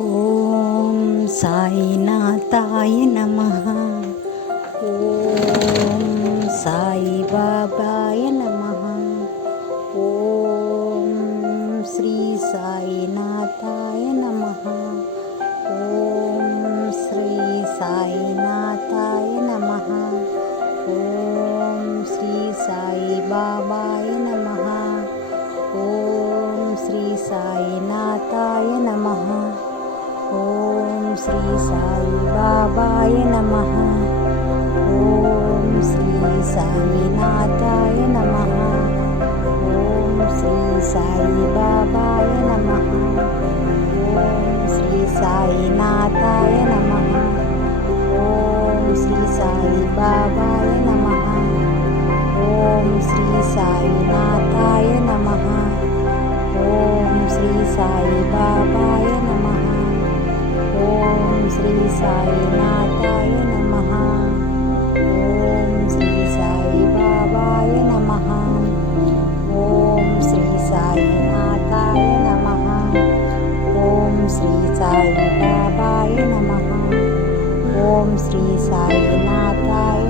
ఓం సాయినాథాయ నమః. ఓం సాయి బాబాయ నమః. ఓం శ్రీ సాయినాథాయ నమః. ఓం శ్రీ సాయినాథాయ నమః. ఓం శ్రీ సాయి బాబాయ నమః. ఓం శ్రీ సాయినాథాయ నమః. ఓం శ్రీ సాయి బాబాయ నమః. ఓం శ్రీ సాయినాథాయ నమః. ఓం శ్రీ సాయి బాబాయ నమః. ఓం శ్రీ సాయినాథాయ నమః. ఓం శ్రీ సాయి బాబాయ నమః. ఓం శ్రీ సాయినాథాయ నమః. ఓం శ్రీ సాయి బాబాయ నమః. ఓం శ్రీ సాయినాథాయ నమః. ఓం శ్రీ సాయి బాబాయ నమః. ఓం శ్రీ సాయినాథాయ నమః. ఓం శ్రీ సాయి బాబాయ నమః. ఓం శ్రీ సాయినాథాయ